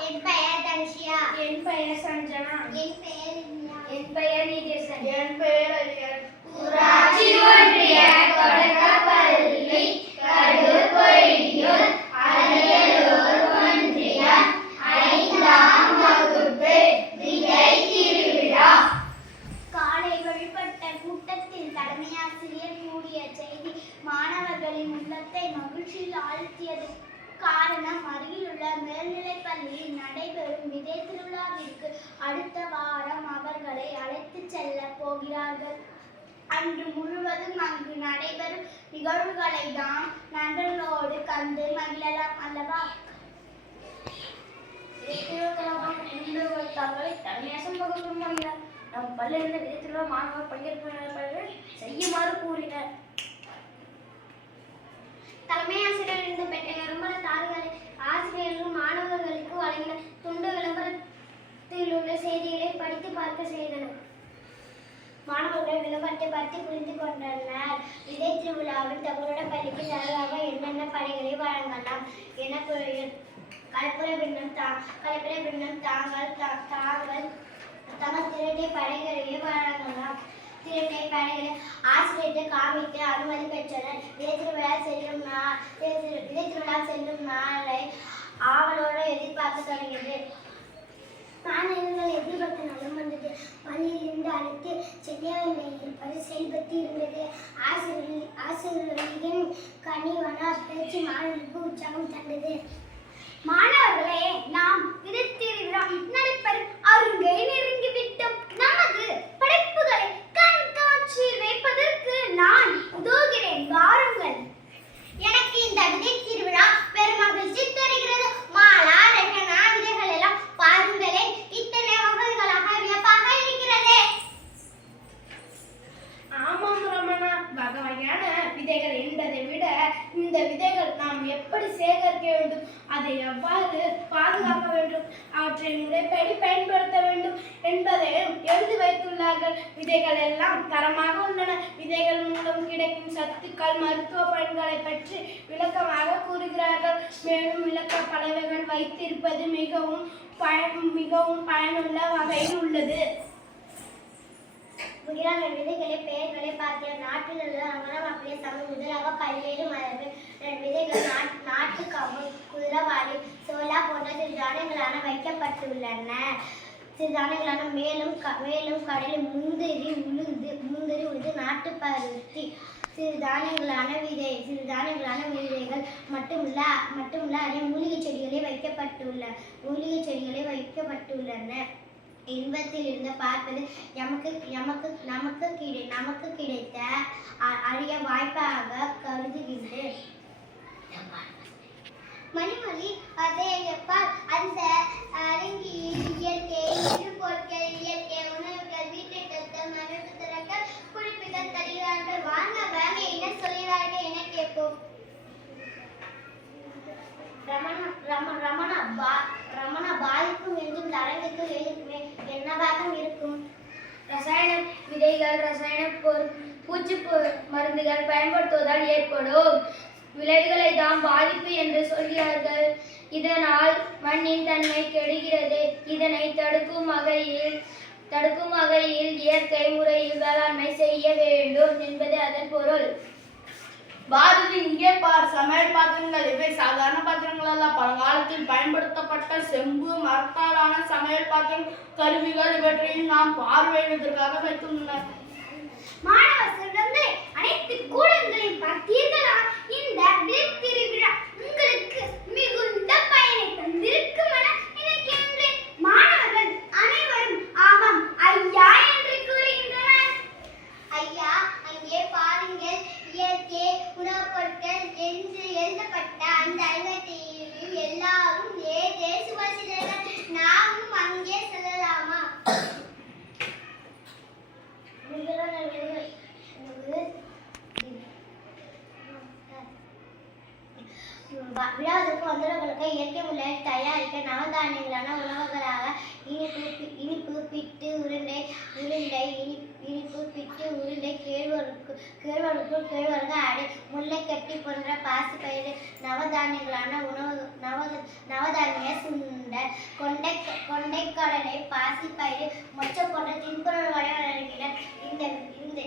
என் பெயர் இனியா. என் பெயர் நீதேசன். என் பெயர் ஐயன் ஊராட்சி ஒன்றிய தொடக்கப்பள்ளி கடுப்பொய்யூர் அரியலூர் ஒன்றிய ஐந்தாம் வகுப்பு திருவிழா. காலை வழிபட்ட கூட்டத்தில் தலைமையாசிரியர் கூறிய செய்தி மாணவர்களின் உள்ளத்தை மகிழ்ச்சியில் ஆழ்த்தியது. காரணம் அருகிலுள்ள மேல்நிலைப் பள்ளியில் நடைபெறும் விதை திருவிழாவிற்கு அடுத்த வாரம் அவர்களை அழைத்து செல்ல போகிறார்கள். அன்று முழுவதும் அங்கு நடைபெறும் நிகழ்வுகளை தான் நண்பர்களோடு கண்டு மகிழலாம் அல்லவா? நம் பள்ளியிலிருந்து விதத்திலுள்ள மாணவர் பங்கேற்பவர்கள் செய்யுமாறு கூறினர். தலைமை ஆசிரியர் இருந்து பெற்ற விளம்பர தாள்களை ஆசிரியர்கள் மாணவர்களுக்கு வழங்கின துண்டு விளம்பரத்தில் உள்ள செய்திகளை படித்து பார்க்க செய்தனர். மாணவர்கள் விளம்பரத்தை பற்றி புரிந்து கொண்டனர். இதே திருவிழாவில் தங்களுடைய பள்ளிக்கு தலைவாக என்னென்ன பணிகளை வழங்கலாம் என கூறிய- கலப்புரை பின்னம் தா கலப்புரை பின்னம் தாங்கள் தா- தாங்கள் தங்கள் திரட்டை படைகளையே வழங்கலாம். திரட்டை படைகளை ஆசிரியத்தை காமித்து அனுமதி பெற்றனர். விதை திருவிழா செல்லும் நாள் விதை செல்லும் நாளை ஆவலோடு எதிர்பார்க்க தொடங்கியது. மாணவர்கள் எதிர்பார்த்த நலம் வந்தது. பள்ளியிலிருந்து அழைத்து சென்னையில் வேண்டிய இருப்பது செயல்பட்டு இருந்தது. ஆசிரியர்கள் ஆசிரியர்களின் கனிவன பேச்சு மாணவர்களுக்கு உற்சாகம் தந்தது. மாணவர்களே நாம் விதத்திருவிழா விதைகள் என்பதை விட இந்த விதைகள் நாம் எப்படி சேகரிக்க வேண்டும்? அதை எவ்வாறு பாதுகாக்க வேண்டும்? அவற்றை முறைப்படி பயன்படுத்த வேண்டும் என்பதையும் எழுதி வைத்துள்ளார்கள். விதைகள் எல்லாம் தரமாக உள்ளன. விதைகள் மூலம் கிடைக்கும் சத்துக்கள் மருத்துவ பயன்களை பற்றி விளக்கமாக கூறுகிறார்கள். மேலும் விளக்க பலவைகள் வைத்திருப்பது மிகவும் பயன் மிகவும் பயனுள்ள வகையில் உள்ளது. முகிலான விதைகளை பெயர்களை பார்த்த நாட்டில் உள்ள அங்கனம் அப்படியே சமம். முதலாக பல்வேறு மரபு விதைகள் நாட்- நாட்டு கம்பு குதிரவாளி சோலா போன்ற சிறு தானியங்களான வைக்கப்பட்டுள்ளன. சிறு தானியங்களான மேலும் க- மேலும் கடலில் முந்திரி உளுந்து முந்திரி உளுந்து நாட்டு பருத்தி சிறு தானியங்களான விதை சிறு தானியங்களான விதைகள் மட்டுமல்ல மட்டுமல்ல அதே மூலிகை செடிகளே வைக்கப்பட்டுள்ள மூலிகை செடிகளே வைக்கப்பட்டுள்ளன. இன்பத்தில் இருந்து பார்ப்பது எமக்கு எமக்கு நமக்கு கிடை நமக்கு கிடைத்த அ- அரிய வாய்ப்பாக கருதுகின்றேன். மணிமொழி அதே எப்பால் அந்த விதைகள் ரசாயன பொருள் பூச்சி மருந்துகள் பயன்படுத்துவதால் ஏற்படும். விளைவுகளை தான் பாதிப்பு என்று சொல்கிறார்கள். இதனால் மண்ணின் தன்மை கெடுகிறது. இதனை தடுக்கும் வகையில் தடுக்கும் வகையில் இயற்கை முறையில் வேளாண்மை செய்ய வேண்டும் என்பது அதன் பொருள். பாரதி இங்கே சமையல் பாத்திரங்கள் இவை சாதாரண பாத்திரங்கள் அல்ல பழங்காலத்தில் பயன்படுத்தப்பட்ட செம்பு மரத்தாலான சமையல் பாத்திரம் கருவிகள் இவற்றையும் நாம் பார்வையிடுவதற்காக வைத்துள்ளனர். மாணவர் உலகத்துக்கு வந்தவர்களுக்கு இயற்கை முறையில் தயாரிக்க நவதானியங்களான உணவுகளாக இனிப்பு இனிப்பு பிட்டு உருண்டை உருண்டை இனி இனிப்பு பிட்டு உருண்டை கேழ்வருக்கு கேழ்வருக்கு கேழ்வரகு அடை முல்லைக்கட்டி போன்ற பாசி பயிறு நவதானியங்களான உணவு நவ நவதானிய சுண்டல் கொண்டை கொண்டைக்கடலை பாசி பாசிப்பயிறு மொச்சை போன்ற தின்பொருள் வழங்குகிற இந்த இந்த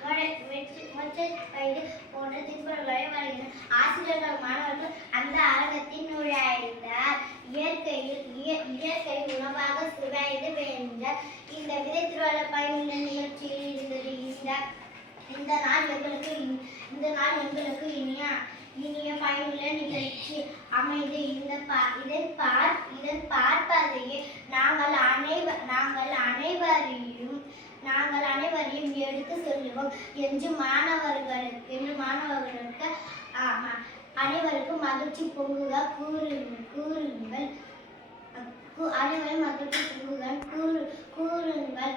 வழ- வெற்றி- மொச்சை பயிறு போன்ற தின்பொருள்களை வழங்கின ஆசிரியர்கள் மாணவர்கள் அந்த அரங்கத்தில் நுழைந்தார் இயற்கையில் இய- இயற்கை உணவாக சுவைந்து வேண்டார் இந்த விதை திருவாள பயனுள்ள நிகழ்ச்சியில் இருந்தது இந்த இந்த நாள் எங்களுக்கு இந்த நாள் எங்களுக்கு இனிய இனிய பயனுள்ள நிகழ்ச்சி அமைது இந்த பா இதை பார் இதை பார்ப்பதையே நாங்கள் அனைவ நாங்கள் அனைவரையும் நாங்கள் அனைவரையும் எடுத்து சொல்லுவோம். என்று மாணவர்களுக்கு என்று மாணவர்களுக்கு ஆமா, அனைவருக்கும் மகிழ்ச்சி பொங்குக. கூறு கூறுங்கள். ஆடவன் மகிழ்ச்சி புகுகன் கூறு கூறுங்கள்.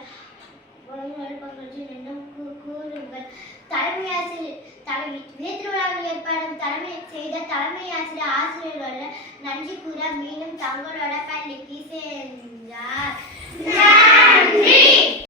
தலைமை ஆசிரியர் தலைமை திருவிழாவில் ஏற்பாடும் தலைமை செய்த தலைமை ஆசிரியர் ஆசிரியர்களோட நன்றி கூற மீண்டும் தங்களோட பள்ளிக்கு சேர்ந்தார்